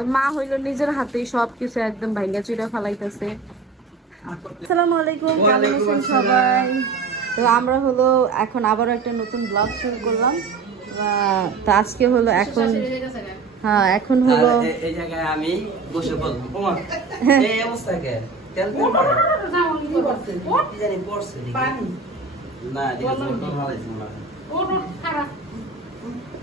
তো মা হইলো নিজের হাতেই সবকিছু একদম ভাঙ্গা চুরা ফেলাইতেছে। আসসালামু আলাইকুম, কেমন আছেন সবাই? তো আমরা হলো এখন আবারও একটা নতুন ব্লগ শুরু করলাম। তো আজকে হলো এখন এখন হলো এই জায়গায় আমি বসে বলবো এই অবস্থা কে তেল জানি পড়ছে না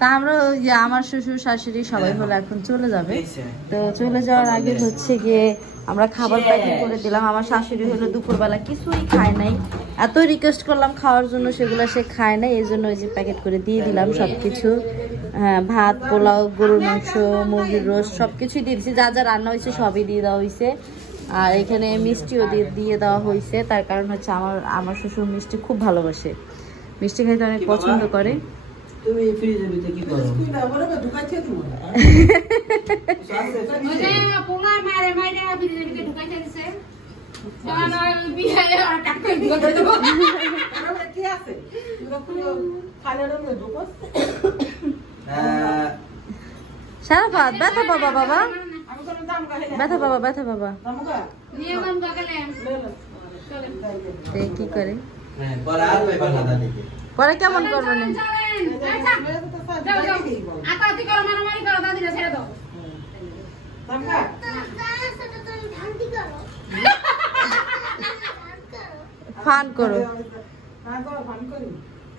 তা আমরা যে আমার শ্বশুর শাশুড়ি সবাই হলো এখন চলে যাবে। তো চলে যাওয়ার আগে হচ্ছে গিয়ে আমরা খাবার প্যাকেট করে দিলাম। আমার শাশুড়ি হলো দুপুরবেলা কিছুই খায় নাই, এত রিকোয়েস্ট করলাম খাওয়ার জন্য, সেগুলো সে খায় নাই, এই জন্য ওই যে প্যাকেট করে দিয়ে দিলাম সবকিছু। হ্যাঁ, ভাত, পোলাও, গরুর মাংস, মুরগির রোস্ট সবকিছুই দিয়ে দিচ্ছি, যা যা রান্না হয়েছে সবই দিয়ে দেওয়া হয়েছে। আর এখানে মিষ্টিও দিয়ে দেওয়া হয়েছে, তার কারণ হচ্ছে আমার শ্বশুর মিষ্টি খুব ভালোবাসে, মিষ্টি খাইতে অনেক পছন্দ করে। তুমি ফ্রিজের ভিতরে কি করো? ঢুকাইছে তুমি ওই যে পোলা মারে মাইরে ফ্রিজের ভিতরে ঢুকাইতে দিছে জানা বিয়ে আর কাটতে দিতে দেব আমরা কি আছে পুরো খালের মধ্যে ঢুকছ শারাফাত ব্যথা বাবা বাবা আমি কোন দাম গালে ব্যথা বাবা ব্যথা বাবা নিয়ে দাম গালে চলে কি করে হ্যাঁ পরে আর ভাই বানা দাদি পরে কেমন করবে না আতাতি করো মারামারি করো দাদিরা ছেড়ে দাও সামকা সেটা তুমি ঢান্তি করো ফান করো ফান করো ফান করি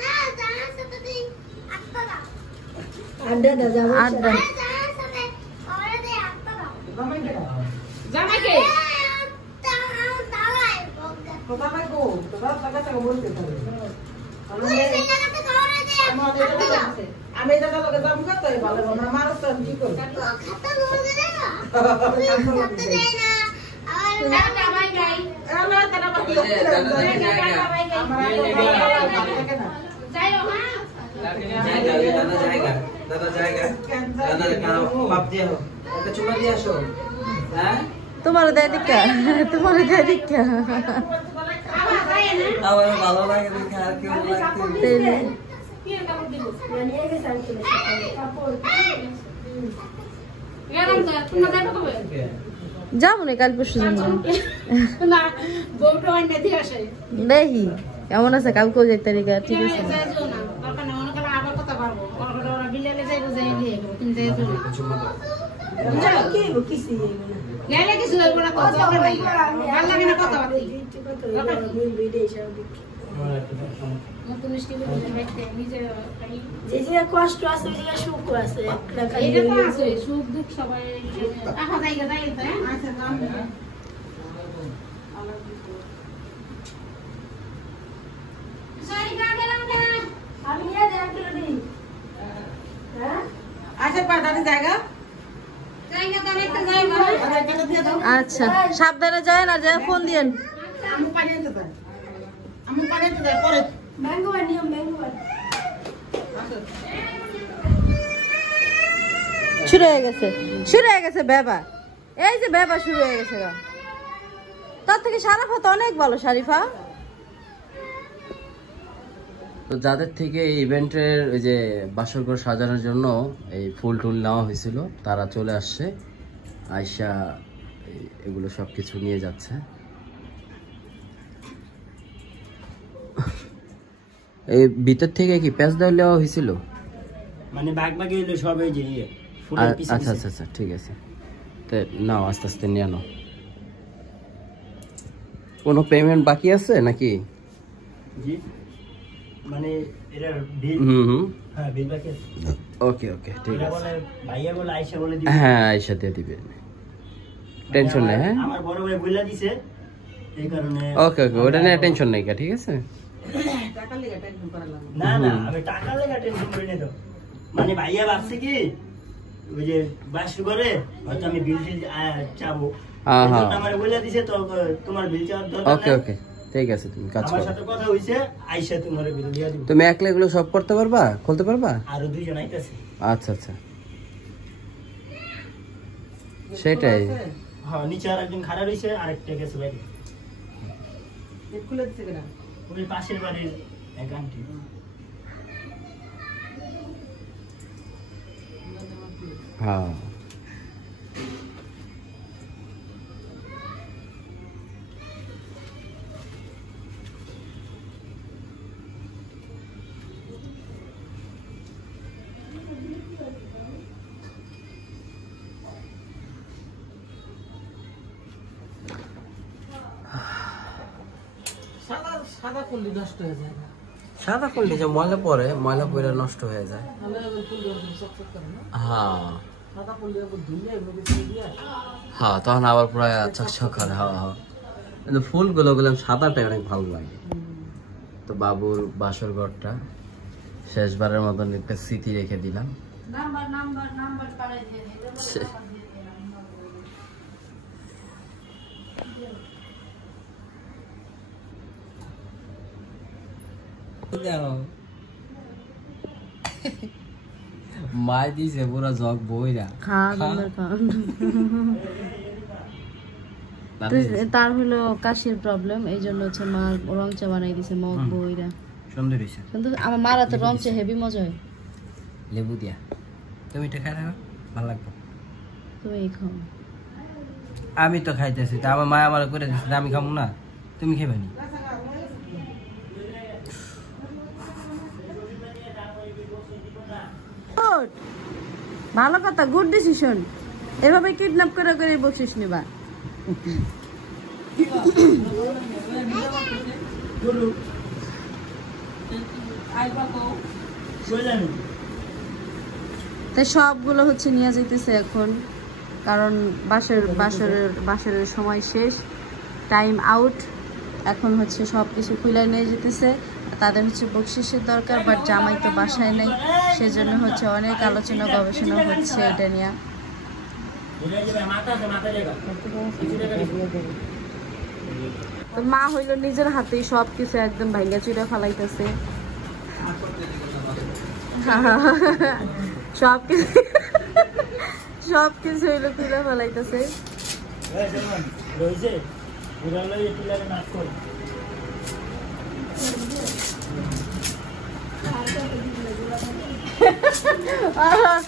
না জানা সেটা তুই আত্মা দাও আড্ডা দাও যাও আড্ডা জানা সেটা ওরে দে আত্মা দাও জামাই কে তালাই বগদা কোথায় গো তোরা টাকা বলতে পারে আমি এটা লোকে দাম কত ভালো না মানুষ তো কি করব খাতা বলে দে না খাতা দেই না আর দাদা ভাই ভাই আলো দাদা ভাই যাইও হ্যাঁ দাদা জায়গা কারো বাপ দিয়ে একটা চুমা দিয়ে আসো হ্যাঁ তোমার দেয় দিকা আমার ভালো লাগে দেখে আর কেউ লাগতে যাবো না কাল পরশু জন্য দেখি কেমন আছে কালকেও যে তারিখা ঠিক আছে কষ্ট আছে সুখ আছে সুখ দুঃখ সবাই আচ্ছা সাবধানে যায় না, যে ফোন দিয়েন। শুরু হয়ে গেছে ব্যাপার, এই যে ব্যাপার শুরু হয়ে গেছে। তার থেকে শারাফা তো অনেক ভালো। শারিফা তো যাদের থেকে এই ইভেন্টের ওই যে বাসরঘর সাজানোর জন্য এই ফুল টুল নেওয়া হয়েছিল তারা চলে আসছে, আয়শা এগুলো সবকিছু নিয়ে যাচ্ছে। এই ভিতর থেকে কি প্যাচ দেওয়া নেওয়া হয়েছিল, মানে বাগবাগি হইলো সব এই যে আচ্ছা আচ্ছা আচ্ছা ঠিক আছে, তো নাও আস্তে আস্তে নিয়ে নাও। কোনো পেমেন্ট বাকি আছে নাকি? জি মানে এর বিল হ্যাঁ বিল বাকি আছে। ওকে ওকে ঠিক আছে। বলে ভাইয়া বলে আয়শা বলে দিবে। হ্যাঁ আয়শা দিয়ে দিবে, টেনশন নেই। হ্যাঁ আমার বড় ভাই বলে দিয়েছে এই কারণে। ওকে ওকে ওটা নিয়ে টেনশন নেই, ঠিক আছে। টাকা লাগা টেনশন করা লাগবে না। না আমি টাকা লাগা টেনশন করি না তো, মানে ভাইয়া ভাবছে কি ওই যে বাস করে হয়তো আমি বিল টিল চাবো। হ্যাঁ হ্যাঁ আমার বলে দিয়েছে তো তোমার বিল চাওয়ার দরকার ওকে ওকে ঠিক আছে, তুমি কাজ করো। আমার সাথে কথা হইছে, আয়শা তোমার বিল দিয়া দিবে। তুমি একলা এগুলো সব করতে পারবা, খুলতে পারবা? আর দুইজন আইতাছে। আচ্ছা আচ্ছা সেটাই। হ্যাঁ নিচে আর একজন খাড়া রইছে, আরেকটা গেছে বাইরে। খুলে দিছে কেন? ওই পাশের বাড়ির এক আন্টি। হ্যাঁ সাদা করলে যে ময়লা পড়ে, ময়লা পড়ে নষ্ট হয়ে যায়। হ্যাঁ হ্যাঁ, তখন আবার পুরো চকচক করে। হ্যাঁ হ্যাঁ, কিন্তু ফুলগুলো গুলো সাদাটাই অনেক ভালো লাগে। তো বাবুর বাসর ঘরটা শেষবারের মতন একটা স্মৃতি রেখে দিলাম। মা দিছে পুরা জগ বইরা তার হলো কাশির প্রবলেম, এই জন্য হচ্ছে মা রং চা বানাই দিছে মগ বইরা। সুন্দর হয়েছে, কিন্তু আমার মারা তো রং চা হেভি মজা হয়। লেবু দিয়া তুমি এটা খাই না, ভালো লাগবে। তুমি খাও। আমি তো খাইতেছি, তা আমার মা আমার করে দিচ্ছে, আমি খাবো না, তুমি খেবে নি। ভালো কথা, গুড ডিসিশন। এভাবে কিডন্যাপ করে করে বকশিস নিবা। তাই সবগুলো হচ্ছে নিয়ে যাইতেছে এখন, কারণ বাসরের সময় শেষ, টাইম আউট। এখন হচ্ছে সব কিছু খুলে নিয়ে যেতেছে। তাদের হচ্ছে বকশিসের দরকার, বাট জামাই তো বাসায় নেই, সেজন্য হচ্ছে অনেক আলোচনা গবেষণা হচ্ছে এটা নিয়ে। তো মা হইলো নিজের হাতেই সবকিছু একদম ভাঙ্গা চুরা ফালাইতেছে। সবকিছু হইলো তুলে ফালাইতেছে।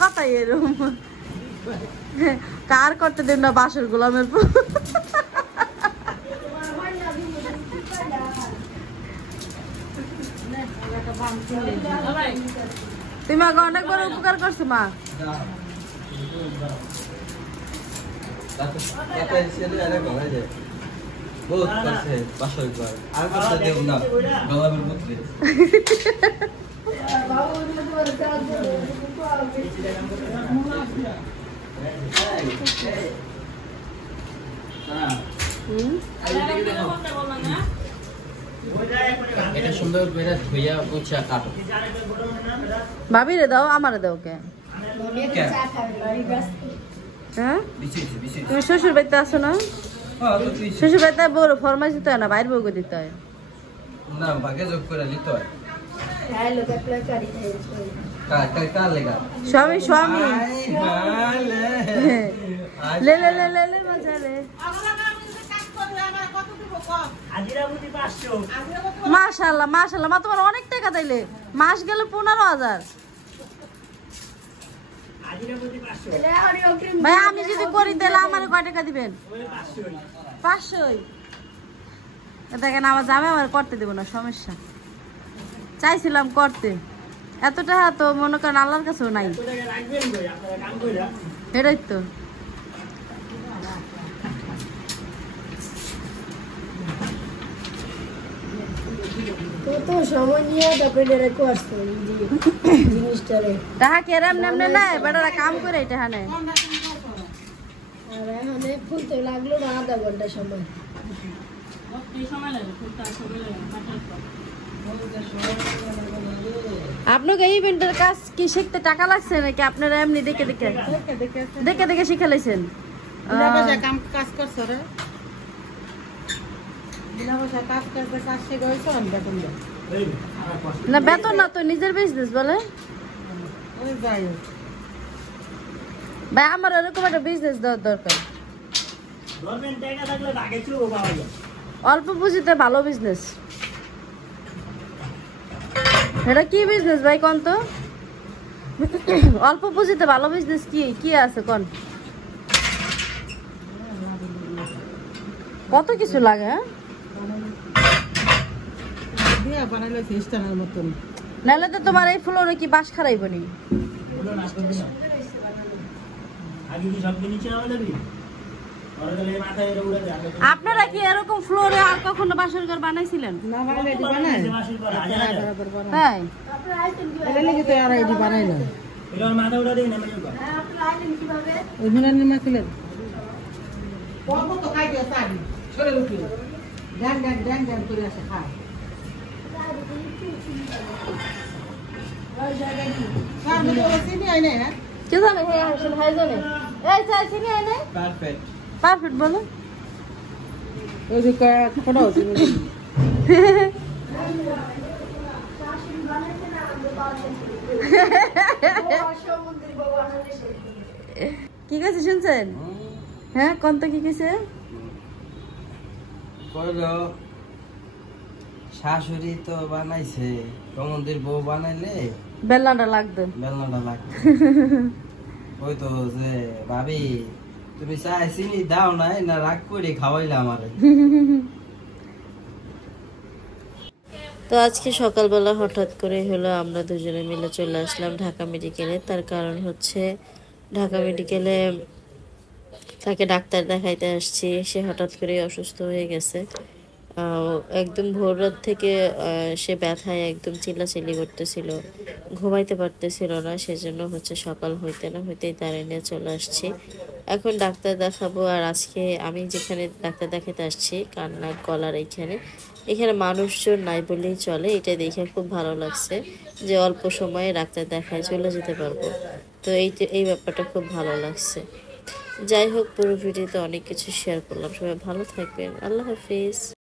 কথাই এরকম, কার করতে দেন না বাসর গোলামের। তুমি আগে অনেক বড় উপকার করছো মা। বহুত করছে বাসর ঘর, আর করতে দেব না গোলামের পুত্রে। এটা সুন্দর করে ধুইয়া মুছা কাটো। ভাবিরে দাও, আমারে দাও। কে হ্যাঁ, তুমি শ্বশুর বাড়িতে আসো না? শ্বশুর বাড়িতে বড় ফরমাইশ দিতে হয় না, বাইর বউকে দিতে হয় না, ভাগে যোগ করে দিতে হয়। স্বামী স্বামী লে লে লে লে লে মজা লে। মাশাআল্লাহ মাশাআল্লাহ, মা তোমার অনেক টাকা তাইলে, মাস গেলে 15,000। ভাই আমি যদি করি তাহলে আমার কয় টাকা দিবেন? 500। দেখেন আমার জামাই আমার করতে দেবো না, সমস্যা। চাইছিলাম করতে, এতটা তো মনে করেন আল্লাহর কাছেও নাই। এটাই তো টাকা কেরাম নেমনে নাই, বেটারা কাম করে এটা নেয়। লাগলো না আধা ঘন্টা সময়। আপনাকে এই ইভেন্টের কাজ কি শিখতে টাকা লাগছে নাকি আপনারা এমনি দেখে দেখে দেখে দেখে শিখে লাইছেন? না বেতন না তো, নিজের বিজনেস বলে। ভাই আমার এরকম একটা বিজনেস দেওয়ার দরকার, অল্প পুঁজিতে ভালো বিজনেস। এটা কি বিজনেস ভাই কোন তো? অল্প পুঁজিতে ভালো বিজনেস কি কি আছে কোন? কত কিছু লাগে। নাহলে তো তোমার এই ফ্লোরে কি বাস খারাইব নি? ওরা তো এই মাথায় এটা উড়ে যায় আপনারা কি এরকম ফ্লোরে আর কখনো বাসর ঘর বানাইছিলেন? না বানাই এটি বানাই বরাবর বানাই তাই এটা লিখে তো আর এটি বানাই না এটা মাথা উড়ে দেই না মানে ওই হুনানি মাখিলেন কত তো খাই দিয়ে সারি চলে লুকি ড্যাং ড্যাং ড্যাং ড্যাং করে আসে খায় স্যার মুঝে চিনি আই না কে জানে হে আসলে হাই জানে এই চাই চিনি আই নাই পারফেক্ট পারফেক্ট বলো ওই যে কটা চিনি কি কাছে শুনছেন? হ্যাঁ কোন তো কি কইছে? কইলো শাশুড়ি তো বানাইছে কমন্দির বউ বানাইলে বেলনাটা লাগতো। বেলনাটা লাগতো ওই তো যে ভাবি তুমি চাই চিনি দাও নাই না রাগ করে খাওয়াইলে আমারে। তো আজকে সকালবেলা হঠাৎ করে হলো আমরা দুজনে মিলে চলে আসলাম ঢাকা মেডিকেলে। তার কারণ হচ্ছে ঢাকা মেডিকেলে তাকে ডাক্তার দেখাইতে আসছি, সে হঠাৎ করে অসুস্থ হয়ে গেছে। একদম ভোর রাত থেকে সে ব্যথায় একদম চিল্লাচিল্লি করতেছিল, ঘুমাইতে পারতেছিল না। সেজন্য হচ্ছে সকাল হইতে না হইতেই তারে নিয়ে চলে আসছি। এখন ডাক্তার দেখাবো। আর আজকে আমি যেখানে ডাক্তার দেখাতে আসছি কান্না গলার এখানে মানুষজন নাই বললেই চলে। এটা দেখে খুব ভালো লাগছে যে অল্প সময়ে ডাক্তার দেখায় চলে যেতে পারবো। তো এই ব্যাপারটা খুব ভালো লাগছে। যাই হোক, পুরো ভিডিওতে অনেক কিছু শেয়ার করলাম। সবাই ভালো থাকবেন। আল্লাহ হাফিজ।